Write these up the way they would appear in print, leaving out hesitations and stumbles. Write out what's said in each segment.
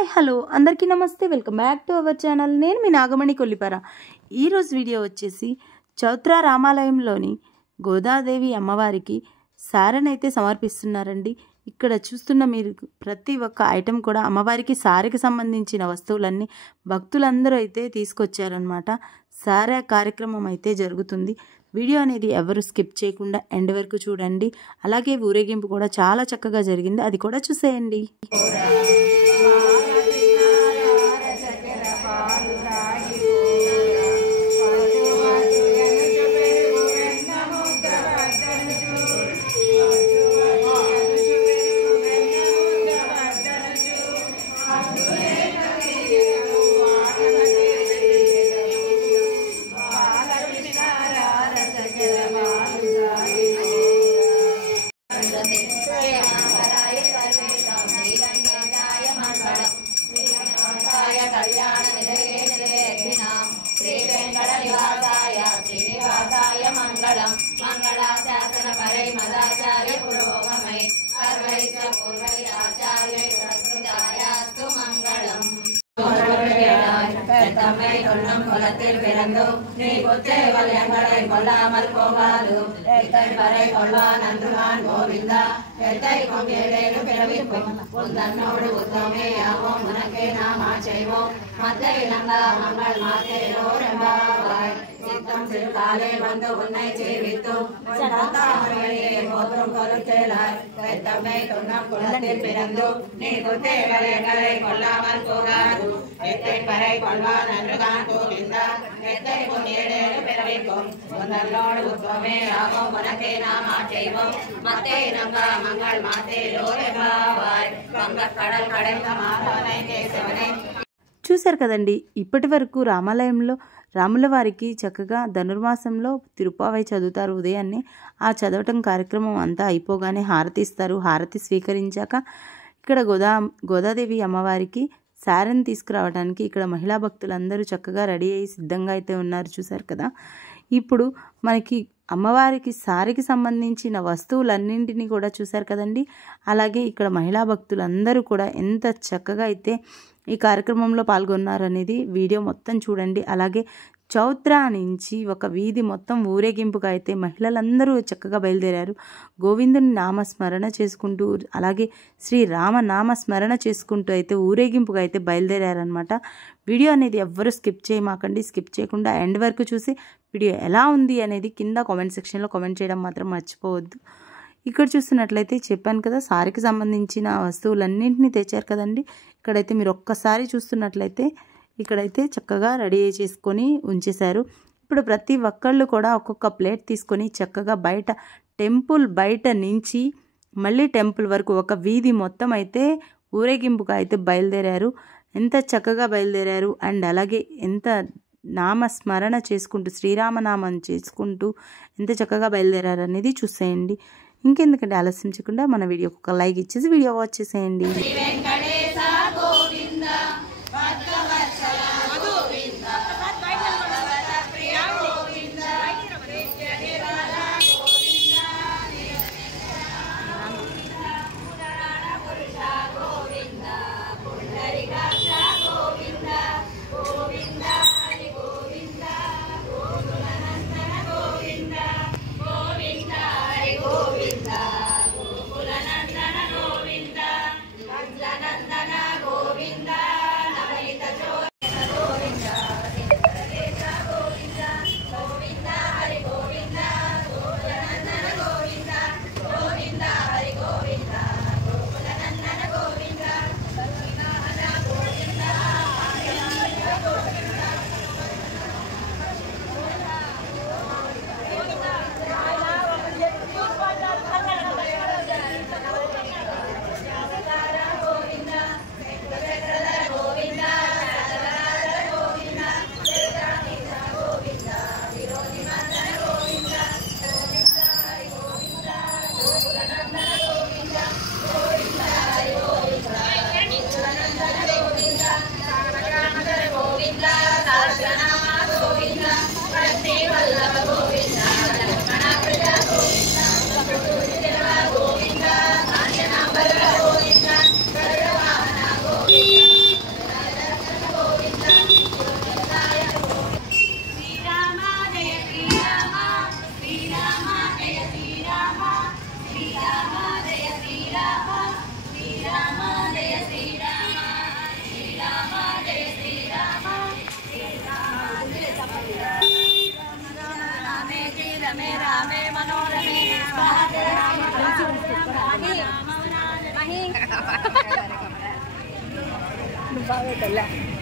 Hi hello అందరికీ నమస్తే, welcome back to our channel. నేను మీ నాగమణి కొల్లిపార. ఈరోజు వీడియో వచ్చేసి చౌత్ర రామాలయంలోని గోదాదేవి అమ్మవారికి సారెనైతే సమర్పిస్తున్నారండి. ఇక్కడ చూస్తున్న మీరు ప్రతి ఒక్క ఐటెం కూడా అమ్మవారికి సారెకి సంబంధించిన వస్తువులన్నీ భక్తులందరూ అయితే తీసుకొచ్చారనమాట. సారె కార్యక్రమం అయితే జరుగుతుంది. వీడియో అనేది ఎవరు స్కిప్ చేయకుండా ఎండ్ వరకు చూడండి. అలాగే ఊరేగింపు కూడా చాలా చక్కగా జరిగింది, అది కూడా చూసేయండి. చూశారు కదండి, ఇప్పటి వరకు రామాలయంలో రాముల వారికి చక్కగా ధనుర్మాసంలో తిరుప్పావై చదువుతారు ఉదయాన్నే. ఆ చదవటం కార్యక్రమం అంతా అయిపోగానే హారతి ఇస్తారు. హారతి స్వీకరించాక ఇక్కడ గోదాదేవి అమ్మవారికి సారెని తీసుకురావడానికి ఇక్కడ మహిళా భక్తులందరూ చక్కగా రెడీ అయ్యి సిద్ధంగా అయితే ఉన్నారు. చూశారు కదా, ఇప్పుడు మనకి అమ్మవారికి సారెకి సంబంధించిన వస్తువులన్నింటినీ కూడా చూశారు కదండి. అలాగే ఇక్కడ మహిళా భక్తులందరూ కూడా ఎంత చక్కగా అయితే ఈ కార్యక్రమంలో పాల్గొన్నారనేది వీడియో మొత్తం చూడండి. అలాగే చౌత్ర నుంచి ఒక వీధి మొత్తం ఊరేగింపుగా అయితే మహిళలందరూ చక్కగా బయలుదేరారు. గోవిందుని నామస్మరణ చేసుకుంటూ అలాగే శ్రీరామ నామస్మరణ చేసుకుంటూ అయితే ఊరేగింపుగా అయితే బయలుదేరారనమాట. వీడియో అనేది ఎవ్వరూ స్కిప్ చేయమాకండి. స్కిప్ చేయకుండా ఎండ్ వరకు చూసి వీడియో ఎలా ఉంది అనేది కింద కామెంట్ సెక్షన్లో కామెంట్ చేయడం మాత్రం మర్చిపోవద్దు. ఇక్కడ చూస్తున్నట్లయితే చెప్పాను కదా, సారికి సంబంధించిన వస్తువులన్నింటినీ తెచ్చారు కదండి. ఇక్కడైతే మీరు ఒక్కసారి చూస్తున్నట్లయితే ఇక్కడైతే చక్కగా రెడీ చేసుకొని ఉంచేశారు. ఇప్పుడు ప్రతి ఒక్కళ్ళు కూడా ఒక్కొక్క ప్లేట్ తీసుకొని చక్కగా బయట టెంపుల్ బయట నుంచి మళ్ళీ టెంపుల్ వరకు ఒక వీధి మొత్తం అయితే ఊరేగింపుగా అయితే బయలుదేరారు. ఎంత చక్కగా బయలుదేరారు అండ్ అలాగే ఎంత నామస్మరణ చేసుకుంటూ శ్రీరామనామం చేసుకుంటూ ఎంత చక్కగా బయలుదేరారు అనేది చూసేయండి. ఇంకెందుకంటే ఆలస్యం చేయకుండా మన వీడియోకి ఒక లైక్ ఇచ్చేసి వీడియో వాచ్ చేసేయండి. గోవింద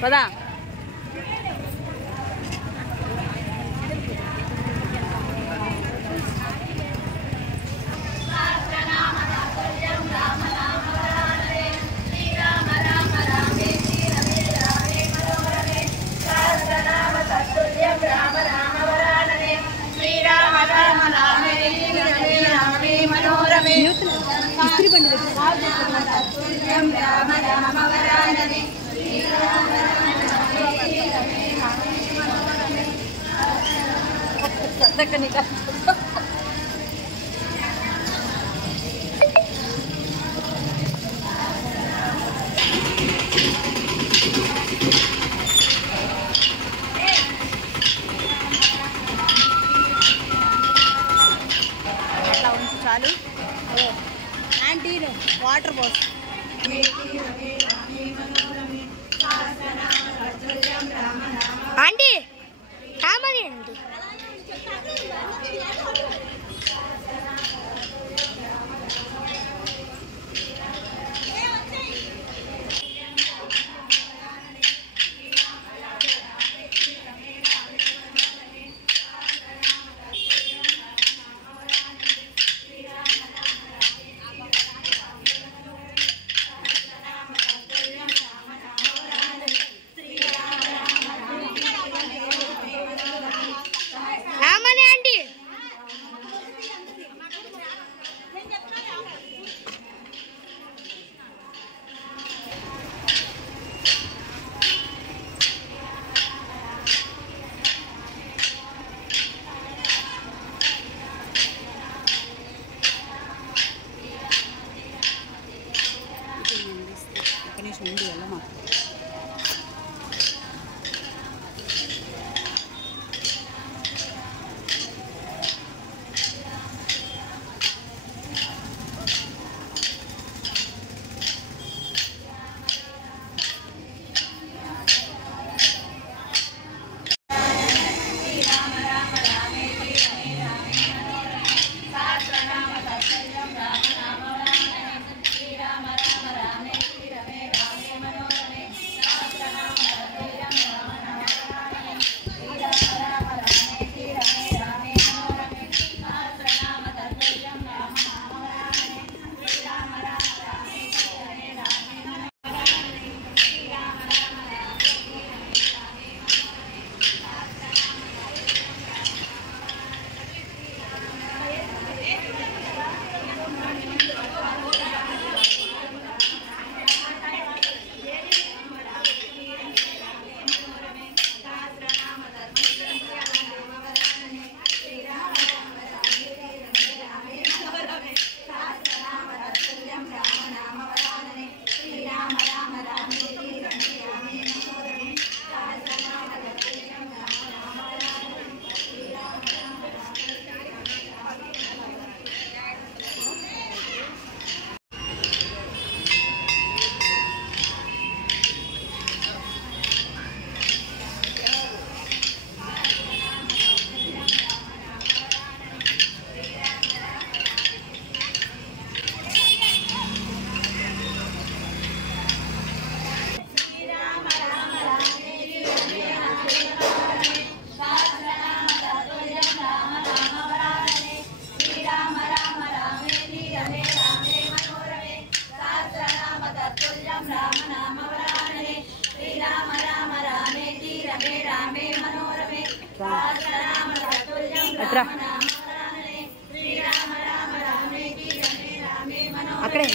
పదా ఇస్త్రీ బండి దగ్గర అట్లా ఉంచు చాలు ఆంటీ వాటర్ పోస్ ఆంటీ కామని ఆంటీ ఉండి వెళ్ళమా అక్కడే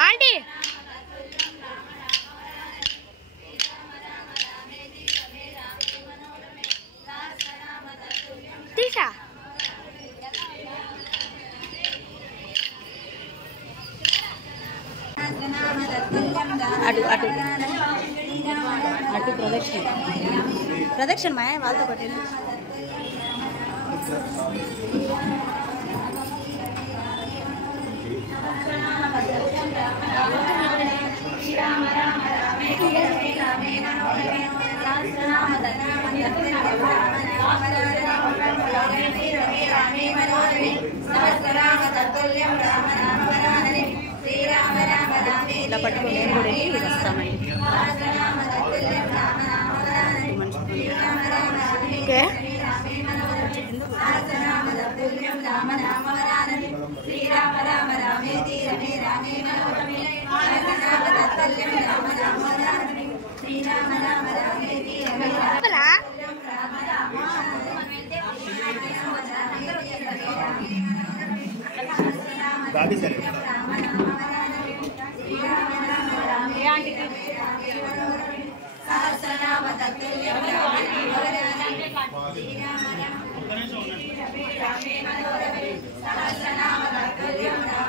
ఆంటీ తీసా అటు అటు అటు ప్రదక్షిణ ప్రదక్షిణ మాయ వాళ్ళతో పట్టేది ఇలా పట్టుకుని నేను కూడా వెళ్ళి వస్తామండి. ఓకే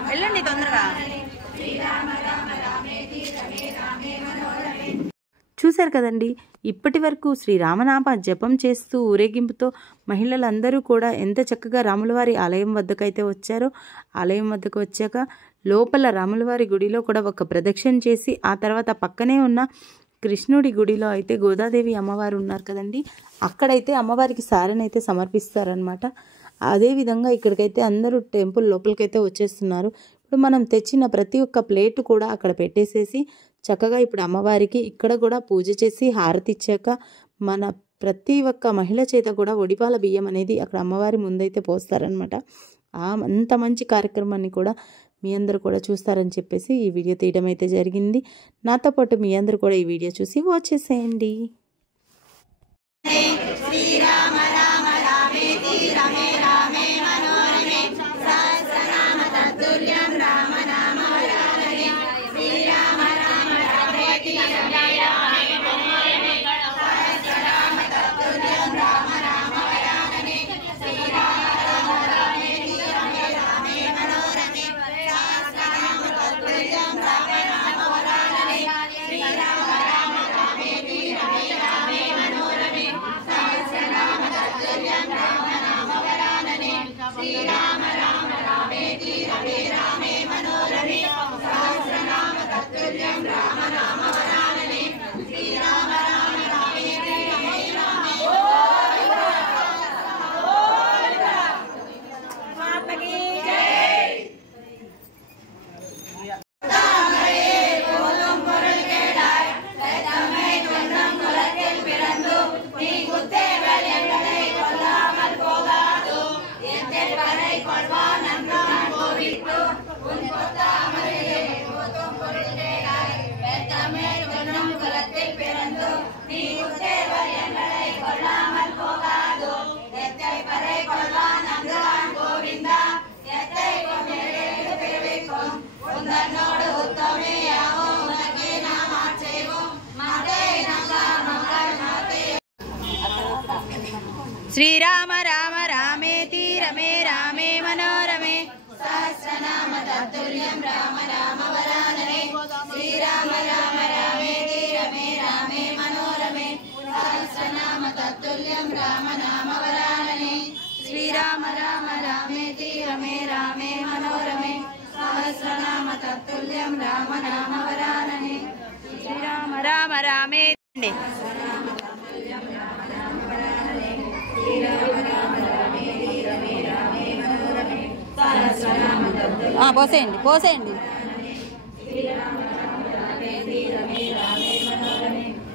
వెళ్ళండి తొందరగా. చూశారు కదండి, ఇప్పటి వరకు శ్రీరామనామ జపం చేస్తూ ఊరేగింపుతో మహిళలందరూ కూడా ఎంత చక్కగా రాములవారి ఆలయం వద్దకైతే వచ్చారో, ఆలయం వద్దకు వచ్చాక లోపల రాములవారి గుడిలో కూడా ఒక ప్రదక్షిణ చేసి ఆ తర్వాత పక్కనే ఉన్న కృష్ణుడి గుడిలో అయితే గోదాదేవి అమ్మవారు ఉన్నారు కదండి, అక్కడైతే అమ్మవారికి సారనైతే సమర్పిస్తారనమాట. అదేవిధంగా ఇక్కడికైతే అందరూ టెంపుల్ లోపలికైతే వచ్చేస్తున్నారు. ఇప్పుడు మనం తెచ్చిన ప్రతి ఒక్క ప్లేటు కూడా అక్కడ పెట్టేసేసి చక్కగా ఇప్పుడు అమ్మవారికి ఇక్కడ కూడా పూజ చేసి హారతి ఇచ్చాక మన ప్రతి ఒక్క మహిళ చేత కూడా ఒడిపాల బియ్యం అనేది అక్కడ అమ్మవారి ముందైతే పోస్తారనమాట. అంత మంచి కార్యక్రమాన్ని కూడా మీ అందరూ కూడా చూస్తారని చెప్పేసి ఈ వీడియో తీయడం అయితే జరిగింది. నాతో పాటు మీ అందరూ కూడా ఈ వీడియో చూసి వాచ్ చేసేయండి. శ్రీరామ రామ రామేతి రమే రామే మనోరమే సహస్రనామ తత్తుల్యం రామ నామ వరాననే శ్రీరామ రామ రామేతి రమే రామే మనోరమే సహస్రనామ తత్తుల్యం రామ నామ వరాననే శ్రీరామ రామ రామేతి రమే రామే మనోరమే సహస్రనామ తత్తుల్యం రామ నామ వరాననే శ్రీరామ రామ రామేతి రమే రామే మనోరమే సహస్రనామ తత్తుల్యం రామ నామ వరాననే శ్రీరామ రామ రామేతి రమే రామే మనోరమే సహస్రనామ తత్తుల్యం రామ నామ వరాననే శ్రీరామ రామ రామేతి రమే రామే మాతకి జై. శ్రీరామ రామ రామేతి రమే రామే మనోరమే సహస్రనామ తత్తుల్యం రామ నామ వరాననే శ్రీరామ రామ రామేతి రమే రామే మనోరమే సహస్రనామ తత్తుల్యం రామ నామ వరాననే శ్రీరామ రామ రామేతి రమే రామే మనోరమే సహస్రనామ తత్తుల్యం రామ నామ వరాననే శ్రీరామ రామ రామేతి. పోసేయండి పోసేయండి.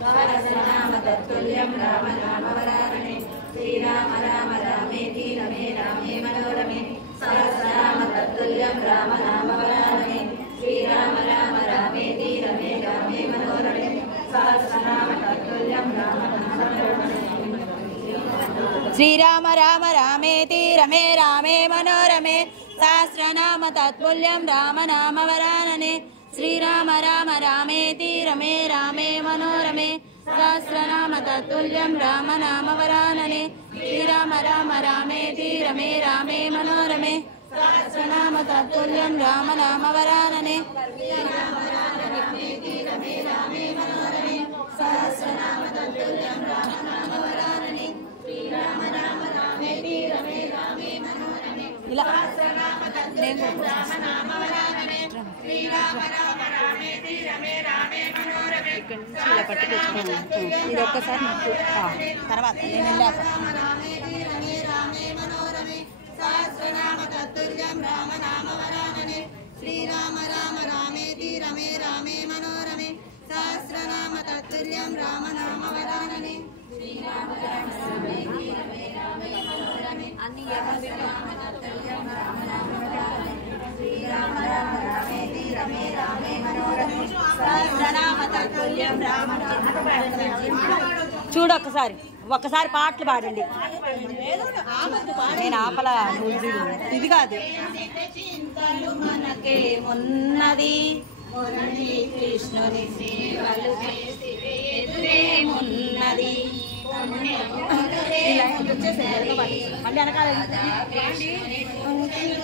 సహస్రనామ తత్తుల్యం రామ నామ వరాననే శ్రీరామ రామ రామేతి రమే రామే మనోరమే సహస్రనామ తత్తుల్యం రామ నామ వరాననే శ్రీరామ రామ రామేతి రమే రామే మనోరమే సహస్రనామ తత్తుల్యం రామ నామ వరాననే శ్రీరామ రామ రామేతి రమే రామే మనోరమే సహస్రనామ తత్తుల్యం రామ నామ వరాననే శ్రీరామ రామ రామేతి రమే రామే మనోరమే సహస్రనామ తత్తుల్యం రామ నామ వరాననే శ్రీరామ రామ రామేతి రమే రామే మనోరమే సహస్రనామ తత్తుల్యం రామ నామ వరాననే సహస్రనామ తత్తుల్యం రామ నామ వరాననే శ్రీరామ రామ రామేతి రమే రామే మనోరమే ఇలా రామ నామ వరాననే ఇక్కడ నుంచి ఇలా పట్టుకొచ్చుకోవాలి. ఇది ఒక్కసారి నొక్కు, తర్వాత నేను వెళ్ళాక సహస్రనామ తత్తుల్యం రామ నామ వరాననే శ్రీరామ రామ రామేతి రమే రామే మనోరమే సహస్రనామ తత్తుల్యం రామ నామ వరాననే శ్రీరామ రామ రామేతి రమే రామే మనోరమే అన్ని రామ తత్తుల్యం రామ నామ వరాననే శ్రీరామ రామ రామేతి రమే రామే మనోరమే సహస్రనామ తత్తుల్యం రామ నామ వరాననే. చూడు ఒక్కసారి పాటలు పాడండి. నేను ఆపల ఇది కాదు. చింతలు మనకేమున్నది మురళీ కృష్ణుని సేవలు చేసి ఎదురేమున్నది మళ్ళీ వెనకాల ఉన్నది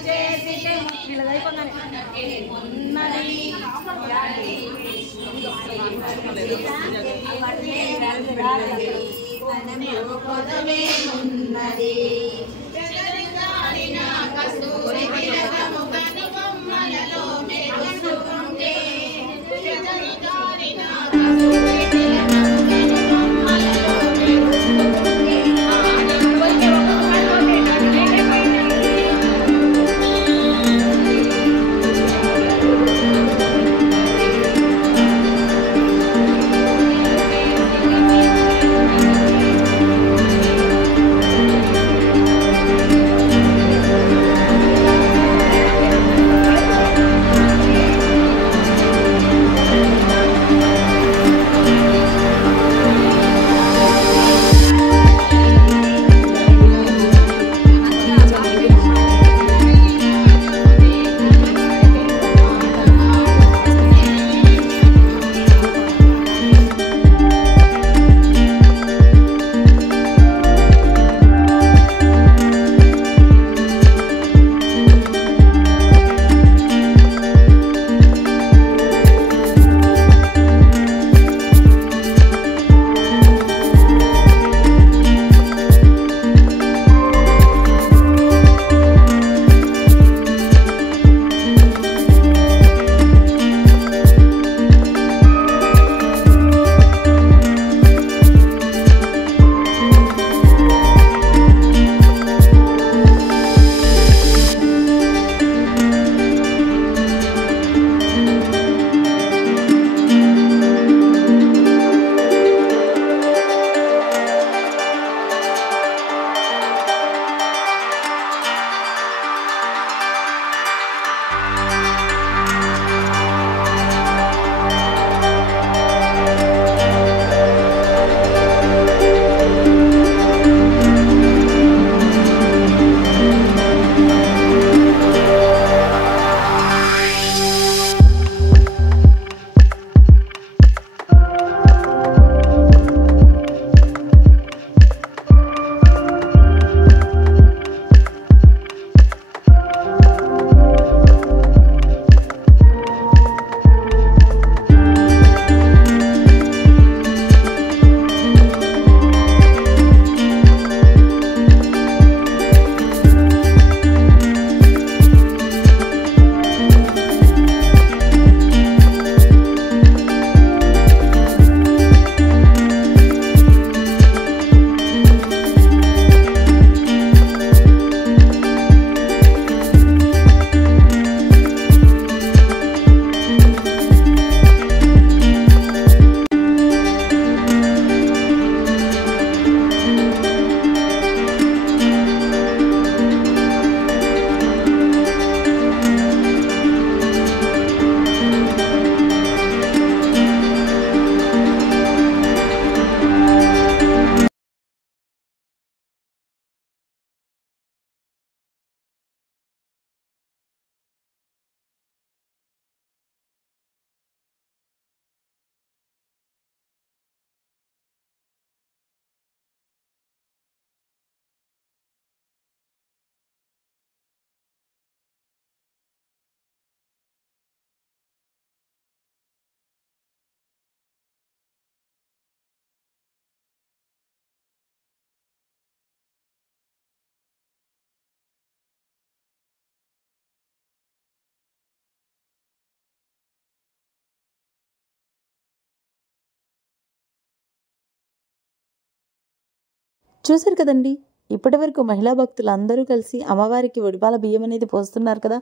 చూశారు కదండి, ఇప్పటి వరకు మహిళా భక్తులు అందరూ కలిసి అమ్మవారికి ఒడిపాల బియ్యం అనేది పోస్తున్నారు కదా.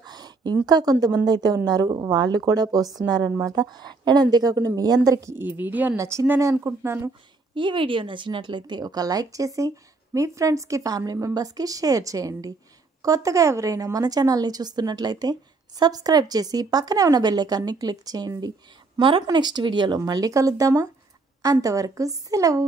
ఇంకా కొంతమంది అయితే ఉన్నారు, వాళ్ళు కూడా పోస్తున్నారనమాట. అండ్ అంతేకాకుండా మీ అందరికీ ఈ వీడియో నచ్చిందని అనుకుంటున్నాను. ఈ వీడియో నచ్చినట్లయితే ఒక లైక్ చేసి మీ ఫ్రెండ్స్కి, ఫ్యామిలీ మెంబర్స్కి షేర్ చేయండి. కొత్తగా ఎవరైనా మన ఛానల్ని చూస్తున్నట్లయితే సబ్స్క్రైబ్ చేసి పక్కనే ఉన్న బెల్ ఐకాన్ని క్లిక్ చేయండి. మరొక నెక్స్ట్ వీడియోలో మళ్ళీ కలుద్దామా? అంతవరకు సెలవు.